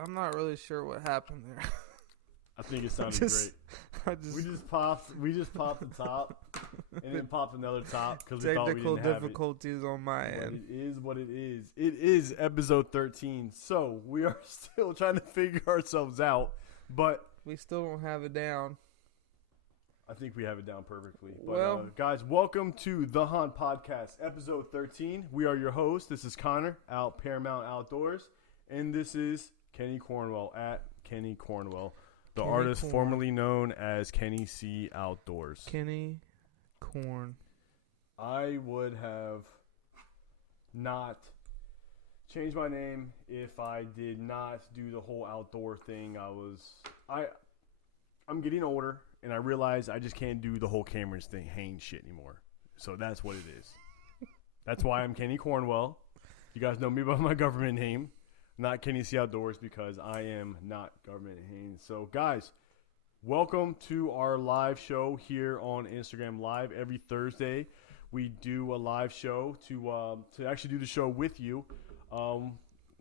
I'm not really sure what happened there. I think it sounded great. We just popped the top, and then popped another top because we thought we Technical didn't have it. difficulties on my end. It is what it is. It is episode 13, so we are still trying to figure ourselves out, but We still don't have it down. I think we have it down perfectly. But Well- guys, welcome to The Hunt Podcast, episode 13. We are your hosts. This is Connor out Paramount Outdoors, and this is Kenny Cornwell at Kenny Cornwell, the Kenny artist Corn. formerly known as Kenny C Outdoors. Kenny Corn. I would have not changed my name if I did not do the whole outdoor thing. I'm getting older, and I realize I just can't do the whole Cameron's thing, hang shit anymore. So that's what it is. That's why I'm Kenny Cornwell. You guys know me by my government name, not Kenny C Outdoors, because I am not government Haynes. So guys, welcome to our live show here on Instagram Live. Every Thursday, we do a live show to actually do the show with you.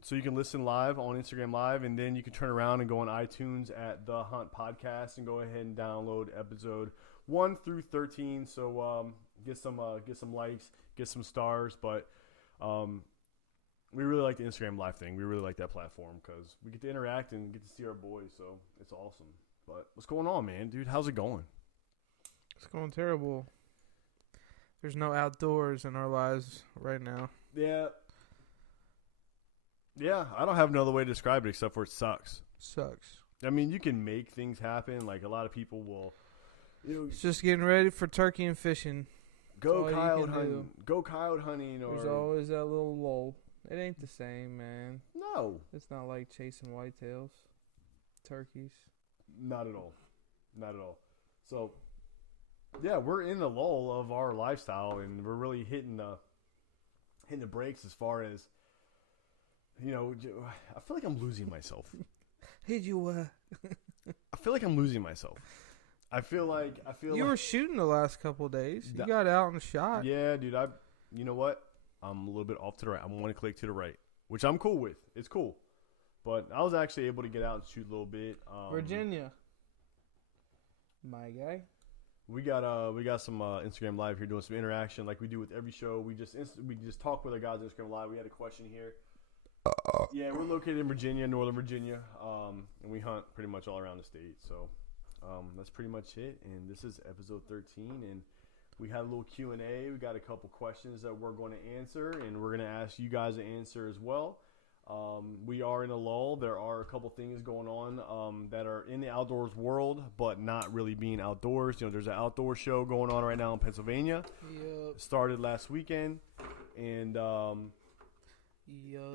So you can listen live on Instagram Live, and then you can turn around and go on iTunes at The Hunt Podcast and go ahead and download episode 1 through 13. So get some likes, get some stars, but we really like the Instagram Live thing. We really like that platform because we get to interact and get to see our boys. So it's awesome. But what's going on, man, dude? How's it going? It's going terrible. There's no outdoors in our lives right now. Yeah, I don't have another way to describe it except for it sucks. Sucks. I mean, you can make things happen. Like, a lot of people will, It's just getting ready for turkey and fishing. go all you coyote can hunting. do. Go coyote hunting There's or always that little lull. It ain't the same, man. no, It's not like chasing whitetails, turkeys. not at all, not at all. So, yeah, we're in the lull of our lifestyle, and we're really hitting the brakes as far as, I feel like I'm losing myself. Did you? I feel like I'm losing myself. I feel like You were shooting the last couple of days. You That- got out and shot. Yeah, dude. You know what? I'm a little bit off to the right. I'm one click to the right, which I'm cool with. It's cool, but I was actually able to get out and shoot a little bit. Virginia. My guy. We got some Instagram Live here doing some interaction like we do with every show. We just talk with our guys on Instagram Live. We had a question here. Yeah, we're located in Virginia, Northern Virginia, and we hunt pretty much all around the state. So that's pretty much it. And this is episode 13, and we had a little Q&A. We got a couple questions that we're going to answer, and we're going to ask you guys to answer as well. We are in a lull. There are a couple things going on that are in the outdoors world, but not really being outdoors. There's an outdoor show going on right now in Pennsylvania. Yup. It started last weekend, and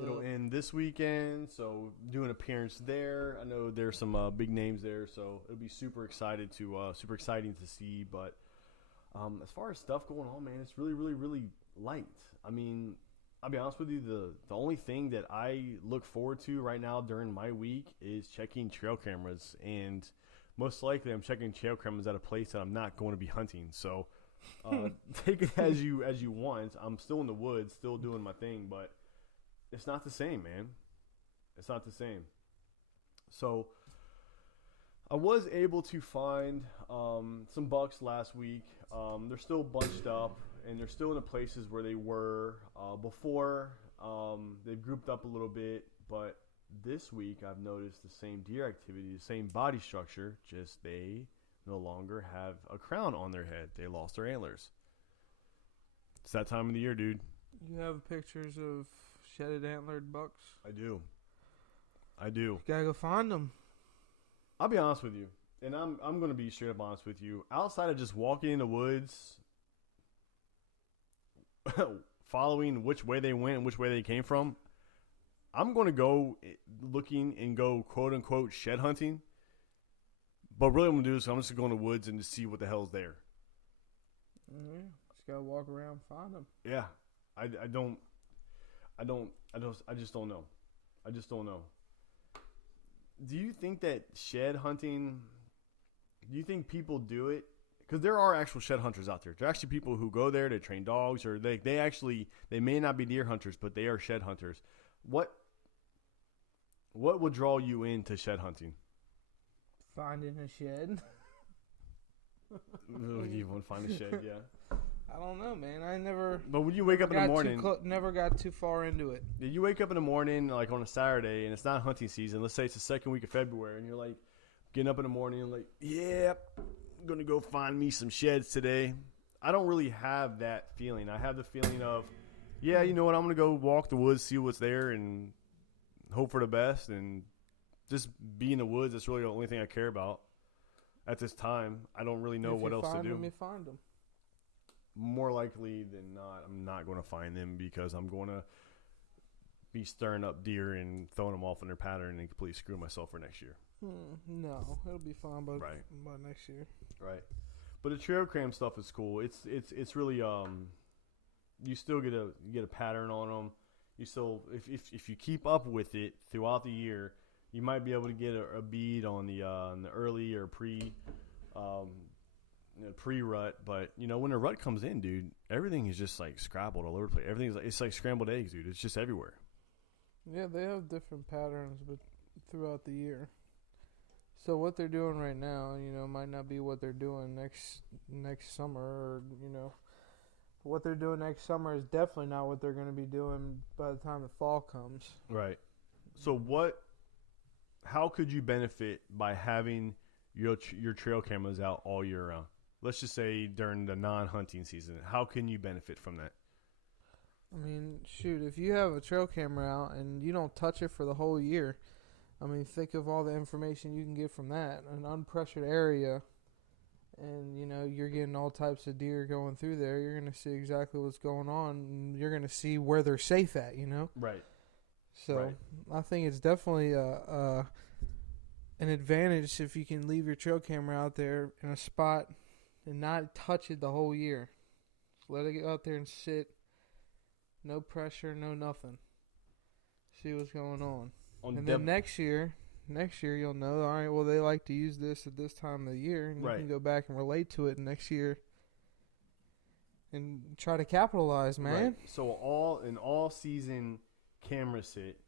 it'll end this weekend. So doing an appearance there. I know there's some big names there, so it'll be super exciting to see. But as far as stuff going on, man, it's really, really, really light. I mean, I'll be honest with you, the only thing that I look forward to right now during my week is checking trail cameras, and most likely I'm checking trail cameras at a place that I'm not going to be hunting. So take it as you want. I'm still in the woods, still doing my thing, but it's not the same, man. It's not the same. So I was able to find some bucks last week. They're still bunched up, and they're still in the places where they were before. They've grouped up a little bit, but this week I've noticed the same deer activity, the same body structure, just they no longer have a crown on their head. They lost their antlers. It's that time of the year, dude. You have pictures of shedded antlered bucks? I do. You gotta go find them. I'll be honest with you, and I'm going to be straight up honest with you. Outside of just walking in the woods, following which way they went and which way they came from, I'm going to go looking and go quote-unquote shed hunting. But really what I'm going to do is I'm just going to go in the woods and just see what the hell's there. Mm-hmm. Just gotta walk around, find them. Yeah. I just don't know. I just don't know. Do you think that shed hunting, do you think people do it? Because there are actual shed hunters out there. There are actually people who go there to train dogs, or they may not be deer hunters, but they are shed hunters. What What would draw you into shed hunting? Finding a shed. You want to find a shed, yeah. I don't know, man. I never. But when you wake up in the morning, never got too far into it. you wake up in the morning like on a Saturday, and it's not hunting season. Let's say it's the second week of February, and you're like getting up in the morning and like, yeah, I'm gonna go find me some sheds today. I don't really have that feeling. I have the feeling of, yeah, you know what? I'm gonna go walk the woods, see what's there, and hope for the best, and just be in the woods. That's really the only thing I care about at this time. I don't really know what else to do. You find them. More likely than not, I'm not going to find them because I'm going to be stirring up deer and throwing them off in their pattern and completely screw myself for next year. No, it'll be fine by next year. Right. But the trail cam stuff is cool. It's really you still get a pattern on them. You still if you keep up with it throughout the year, you might be able to get a bead on the early or pre-rut, but when the rut comes in, dude, everything is just like scrabbled all over the place. It's like scrambled eggs, dude. It's just everywhere. Yeah, they have different patterns, but throughout the year. So what they're doing right now, might not be what they're doing next summer, or what they're doing next summer is definitely not what they're going to be doing by the time the fall comes. Right. So how could you benefit by having your trail cameras out all year round? Let's just say during the non-hunting season. How can you benefit from that? I mean, shoot, if you have a trail camera out and you don't touch it for the whole year, I mean, think of all the information you can get from that. An unpressured area, and, you're getting all types of deer going through there. You're going to see exactly what's going on, and you're going to see where they're safe at, Right. So right. I think it's definitely an advantage if you can leave your trail camera out there in a spot and not touch it the whole year. Just let it get out there and sit. No pressure, no nothing. See what's going on. And then next year you'll know, all right, well, they like to use this at this time of the year, and you can go back and relate to it next year and try to capitalize, man. Right. So all season camera sit.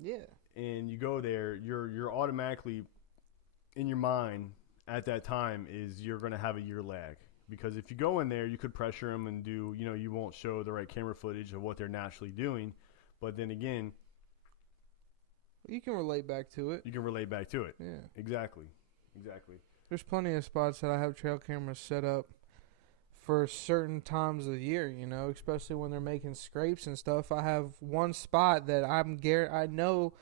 Yeah. And you go there, you're automatically in your mind at that time is you're going to have a year lag, because if you go in there, you could pressure them and do, you won't show the right camera footage of what they're naturally doing. But then again, you can relate back to it. Yeah. Exactly. There's plenty of spots that I have trail cameras set up for certain times of the year, especially when they're making scrapes and stuff. I have one spot that I know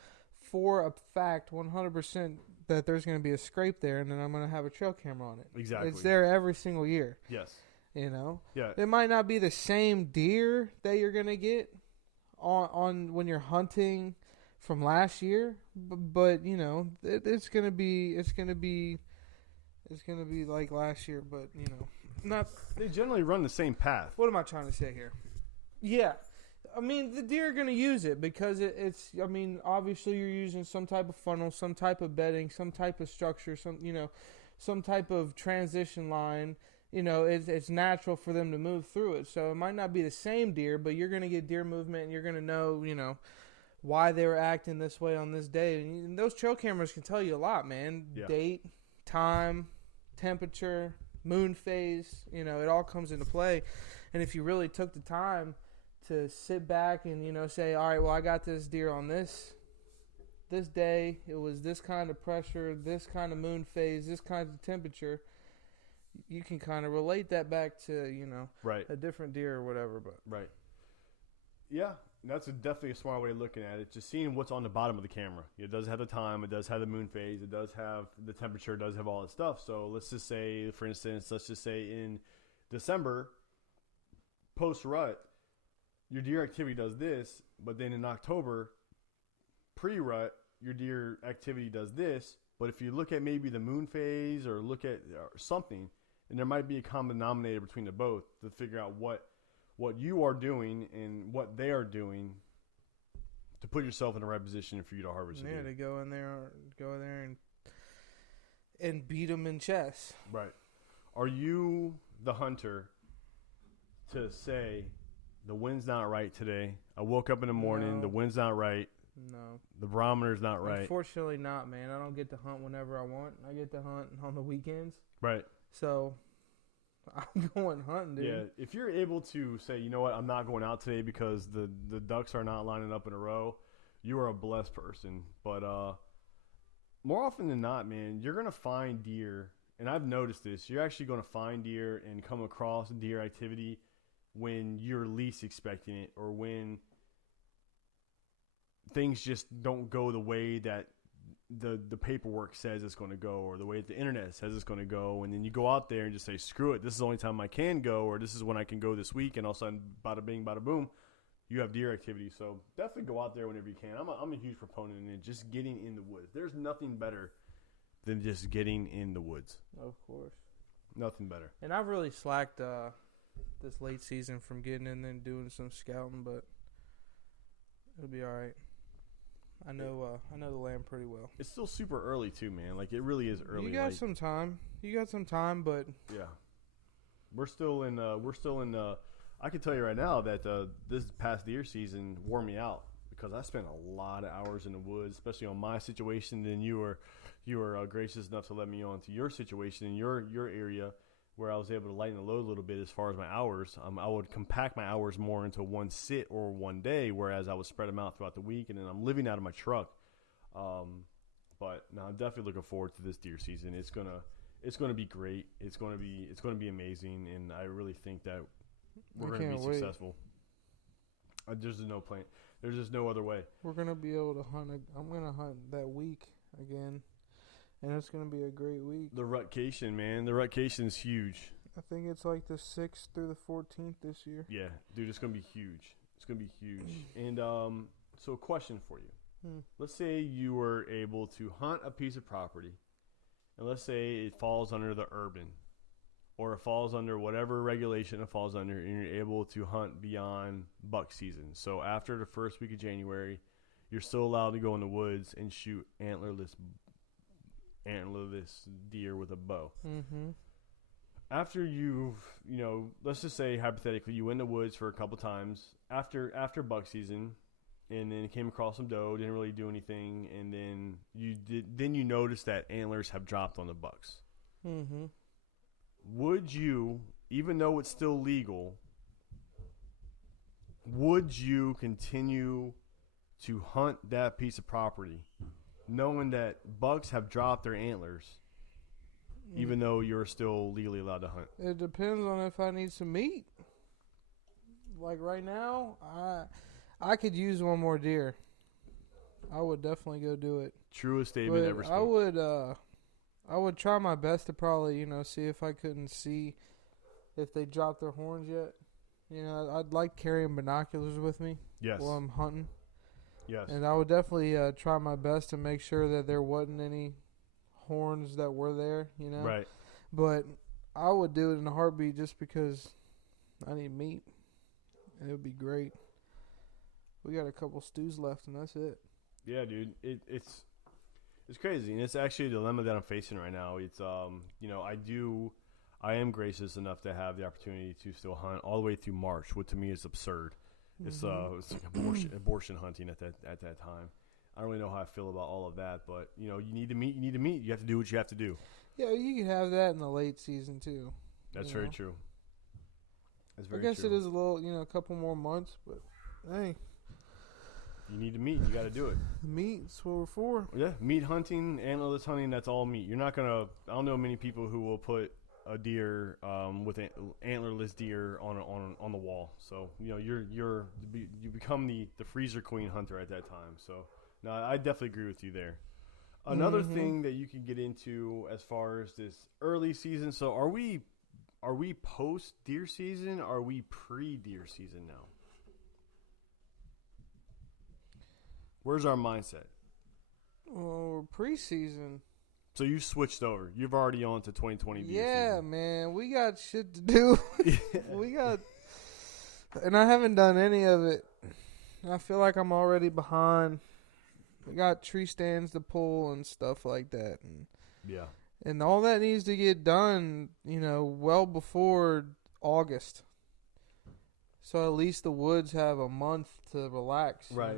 for a fact 100% that there's going to be a scrape there, and then I'm going to have a trail camera on it. Exactly. It's there every single year. Yes. Yeah. It might not be the same deer that you're going to get on when you're hunting from last year, but it's going to be like last year, but not. They generally run the same path. What am I trying to say here? Yeah. I mean, the deer are going to use it because it's, obviously you're using some type of funnel, some type of bedding, some type of structure, some type of transition line. It's natural for them to move through it. So it might not be the same deer, but you're going to get deer movement, and you're going to know, why they were acting this way on this day. And those trail cameras can tell you a lot, man. Yeah. Date, time, temperature, moon phase, it all comes into play. And if you really took the time to sit back and, say, all right, well, I got this deer on this day. It was this kind of pressure, this kind of moon phase, this kind of temperature. You can kind of relate that back to, right. a different deer or whatever. But right. Yeah, that's definitely a smart way of looking at it. Just seeing what's on the bottom of the camera. It does have the time. It does have the moon phase. It does have the temperature. It does have all that stuff. So let's just say, for instance, in December, post-rut, your deer activity does this, but then in October, pre-rut, your deer activity does this. But if you look at maybe the moon phase or look at something, and there might be a common denominator between the both to figure out what you are doing and what they are doing to put yourself in the right position for you to harvest. Yeah, to go in there and beat them in chess. Right. Are you the hunter to say, the wind's not right today? I woke up in the morning, the wind's not right. No. The barometer's not right. Unfortunately not, man. I don't get to hunt whenever I want. I get to hunt on the weekends. Right. So I'm going hunting, dude. Yeah, if you're able to say, you know what, I'm not going out today because the ducks are not lining up in a row, you are a blessed person. But more often than not, man, you're going to find deer, and I've noticed this, you're actually going to find deer and come across deer activity when you're least expecting it, or when things just don't go the way that the paperwork says it's going to go, or the way that the internet says it's going to go, and then you go out there and just say, screw it, this is the only time I can go, or this is when I can go this week, and all of a sudden, bada bing, bada boom, you have deer activity. So definitely go out there whenever you can. I'm a huge proponent in just getting in the woods. There's nothing better than just getting in the woods. Of course. Nothing better. And I've really slacked this late season from getting in there and doing some scouting, but it'll be all right. I know the land pretty well. It's still super early too, man. Like, it really is early. You got some time. But yeah, we're still in. I can tell you right now that this past deer season wore me out because I spent a lot of hours in the woods, especially on my situation. Then you were gracious enough to let me on to your situation in your area, where I was able to lighten the load a little bit as far as my hours. I would compact my hours more into one sit or one day, whereas I would spread them out throughout the week, and then I'm living out of my truck. But no, I'm definitely looking forward to this deer season. It's gonna be great. It's gonna be amazing, and I really think that we're gonna be successful. There's no plan. There's just no other way. We're gonna be able to hunt. I'm gonna hunt that week again. And it's going to be a great week. The Rutcation, man. The Rutcation's huge. I think it's like the 6th through the 14th this year. Yeah, dude, it's going to be huge. It's going to be huge. And so a question for you. Let's say you were able to hunt a piece of property, and let's say it falls under the urban, or it falls under whatever regulation it falls under, and you're able to hunt beyond buck season. So after the first week of January, you're still allowed to go in the woods and shoot antlerless deer with a bow. Mm-hmm. After let's just say hypothetically you went in the woods for a couple times after buck season, and then came across some doe, didn't really do anything, and then you notice that antlers have dropped on the bucks. Mm-hmm. Would you, even though it's still legal, would you continue to hunt that piece of property, knowing that bucks have dropped their antlers, even though you're still legally allowed to hunt? It depends on if I need some meat. Like right now, I could use one more deer. I would definitely go do it. Truest statement ever spoken. I would try my best to probably, see if I couldn't see if they dropped their horns yet. I'd like carrying binoculars with me. Yes. While I'm hunting. Yes. And I would definitely try my best to make sure that there wasn't any horns that were there, Right. But I would do it in a heartbeat just because I need meat. It would be great. We got a couple stews left, and that's it. Yeah, dude. It's crazy, and it's actually a dilemma that I'm facing right now. It's I am gracious enough to have the opportunity to still hunt all the way through March, which to me is absurd. It's like abortion hunting at that time. I don't really know how I feel about all of that, but you need to meet. You have to do what you have to do. Yeah, you can have that in the late season too. That's very true. That's very true. I guess true. it is a little, a couple more months, but hey, you need to meet. You got to do it. Meat's what we're for. Yeah, meat hunting, antlerless hunting. That's all meat. You're not gonna. I don't know many people who will put a deer with antlerless deer on the wall. So you become the freezer queen hunter at that time. So no, I definitely agree with you there. Another thing that you can get into as far as this early season. So are we post deer season? Or are we pre deer season now? Where's our mindset? Well, preseason. So you switched over. You've already on to 2020 deer season. Man, we got shit to do. And I haven't done any of it. I feel like I'm already behind. We got tree stands to pull and stuff like that. And all that needs to get done, well before August. So at least the woods have a month to relax. Right.